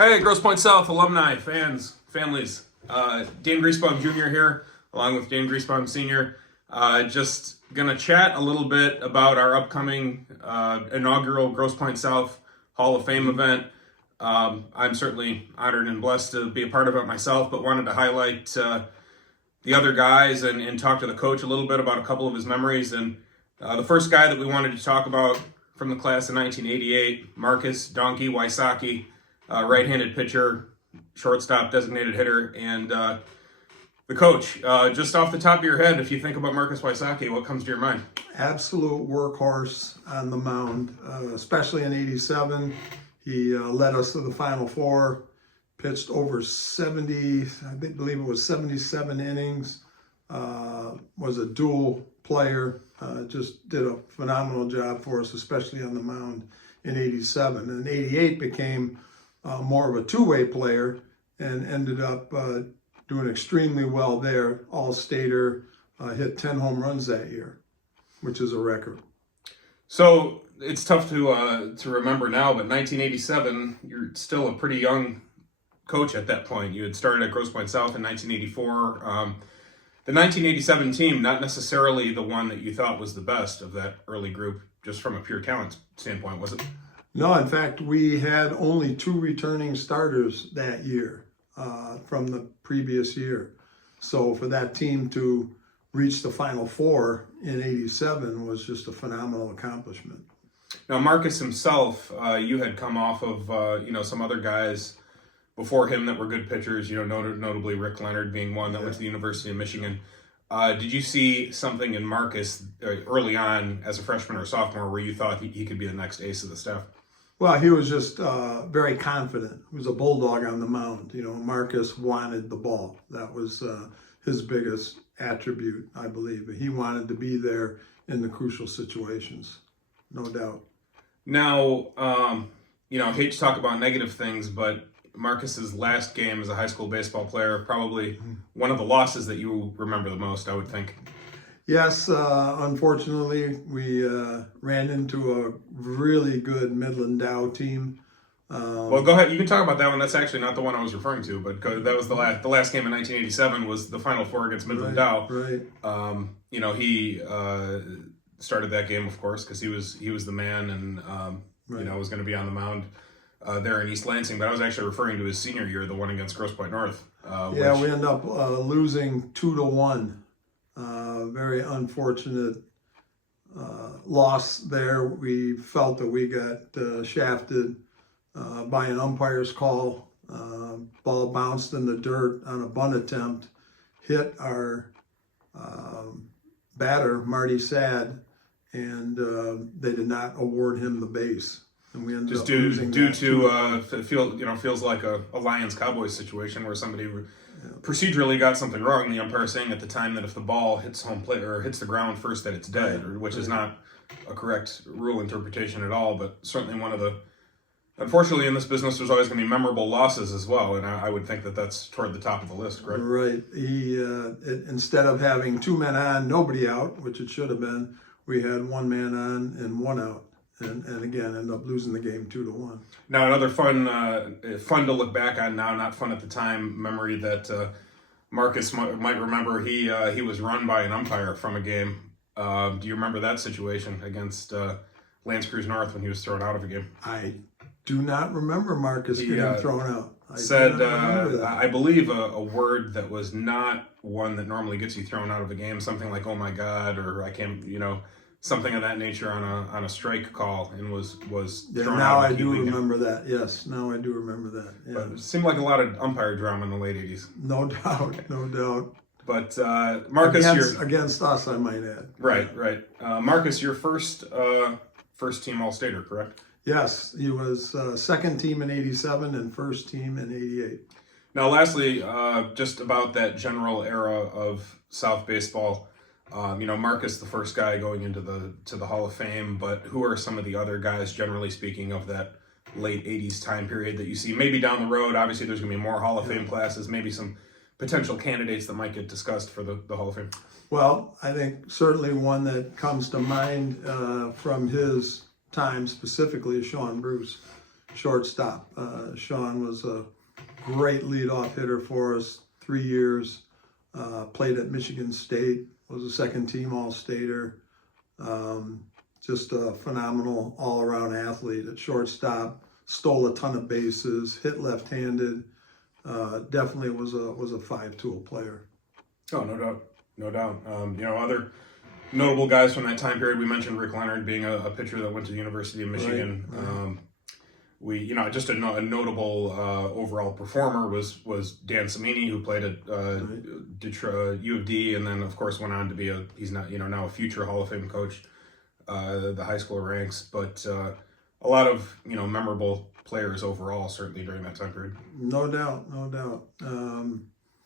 Hey, Grosse Pointe South alumni, fans, families. Dan Griesbaum Jr. here, along with Dan Griesbaum Sr. Just going to chat a little bit about our upcoming inaugural Grosse Pointe South Hall of Fame event. I'm certainly honored and blessed to be a part of it myself, but wanted to highlight the other guys and talk to the coach a little bit about a couple of his memories. And the first guy that we wanted to talk about from the class of 1988, Marcus Donkey Wysocki. Right-handed pitcher, shortstop, designated hitter, and the coach. Just off the top of your head, if you think about Marcus Wysocki, what comes to your mind? Absolute workhorse on the mound, especially in '87. He led us to the Final Four, pitched over 70, I believe it was 77 innings, was a dual player, just did a phenomenal job for us, especially on the mound in '87. And '88 became more of a two-way player and ended up doing extremely well there. All-stater, hit 10 home runs that year, which is a record. So it's tough to remember now, but 1987, you're still a pretty young coach at that point. You had started at Grosse Pointe South in 1984. The 1987 team, not necessarily the one that you thought was the best of that early group, just from a pure talent standpoint, was it? No, in fact, we had only 2 returning starters that year from the previous year. So for that team to reach the Final Four in '87 was just a phenomenal accomplishment. Now, Marcus himself, you had come off of some other guys before him that were good pitchers. Notably Rick Leonard being one that went to the University of Michigan. Did you see something in Marcus early on as a freshman or sophomore where you thought he could be the next ace of the staff? Well, he was just very confident. He was a bulldog on the mound. Marcus wanted the ball. That was his biggest attribute, I believe. He wanted to be there in the crucial situations, no doubt. Now, hate to talk about negative things, but Marcus's last game as a high school baseball player, probably one of the losses that you remember the most, I would think. Yes, unfortunately, we ran into a really good Midland Dow team. Well, go ahead. You can talk about that one. That's actually not the one I was referring to, but that was the last game in 1987 was the Final Four against Midland Dow. Right. He started that game, of course, because he was the man and was going to be on the mound there in East Lansing. But I was actually referring to his senior year, the one against Grosse Pointe North. We ended up losing 2-1. Very unfortunate loss there. We felt that we got shafted by an umpire's call. Ball bounced in the dirt on a bunt attempt, hit our batter, Marty Sad, and they did not award him the base. And we ended up losing due to feels like a Lions Cowboys situation where somebody procedurally got something wrong. The umpire saying at the time that if the ball hits home plate or hits the ground first, that it's dead, which is not a correct rule interpretation at all. But certainly one of the, unfortunately, in this business, there's always going to be memorable losses as well, and I would think that that's toward the top of the list, correct? Right. Instead of having 2 men on, nobody out, which it should have been, we had 1 man on and 1 out. And again, ended up losing the game 2-1. Now, another fun to look back on now, not fun at the time, memory that Marcus might remember. He was run by an umpire from a game. Do you remember that situation against Lance Cruz North when he was thrown out of a game? I do not remember Marcus getting thrown out. I believe a word that was not one that normally gets you thrown out of a game, something like "oh my God" or "I can't," something of that nature on a strike call, and was thrown now out. I do remember that. Yes, now I do remember that. Yeah. But it seemed like a lot of umpire drama in the late '80s. No doubt, no doubt. But Marcus, against us, I might add. Right. Marcus, your first team All-Stater, correct? Yes, he was second team in '87 and first team in '88. Now, lastly, just about that general era of South baseball. Marcus, the first guy going into the Hall of Fame, but who are some of the other guys, generally speaking, of that late '80s time period that you see maybe down the road? Obviously, there's going to be more Hall of Fame classes, maybe some potential candidates that might get discussed for the Hall of Fame. Well, I think certainly one that comes to mind from his time specifically is Sean Bruce. shortstop. Sean was a great leadoff hitter for us, 3 years. Played at Michigan State, was a second-team All-Stater. Just a phenomenal all-around athlete at shortstop. Stole a ton of bases, hit left-handed. Definitely was a five-tool player. Oh, no doubt, no doubt. Other notable guys from that time period. We mentioned Rick Leonard being a pitcher that went to the University of Michigan. Right. Just a notable overall performer was Dan Cimini, who played at Detroit U of D, and then of course went on to be he's now a future Hall of Fame coach, the high school ranks. But a lot of memorable players overall, certainly during that time period. No doubt, no doubt.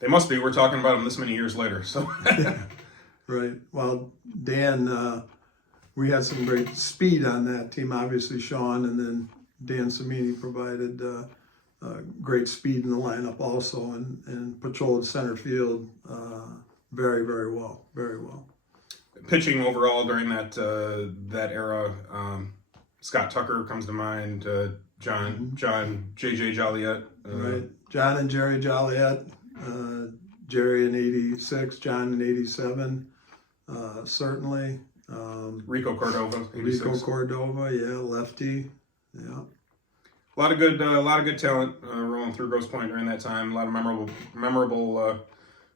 They must be. We're talking about them this many years later. So. Right. Well, Dan, we had some great speed on that team. Obviously, Sean, and then Dan Cimini provided great speed in the lineup also, and patrolled center field very, very well. Very well. Pitching overall during that era, Scott Tucker comes to mind. John, J.J. Joliet. Right. John and Jerry Joliet. Jerry in 86, John in 87. Certainly. Rico Cordova. 86. Rico Cordova, yeah, lefty. Yeah. A lot of good talent rolling through Grosse Pointe during that time. A lot of memorable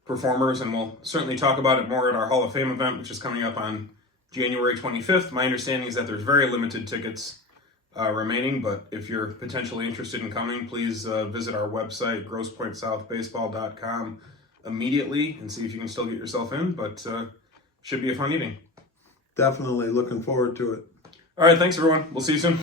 performers, and we'll certainly talk about it more at our Hall of Fame event, which is coming up on January 25th. My understanding is that there's very limited tickets remaining, but if you're potentially interested in coming, please visit our website, grosspointesouthbaseball.com, immediately and see if you can still get yourself in. But should be a fun evening. Definitely looking forward to it. All right, thanks everyone. We'll see you soon.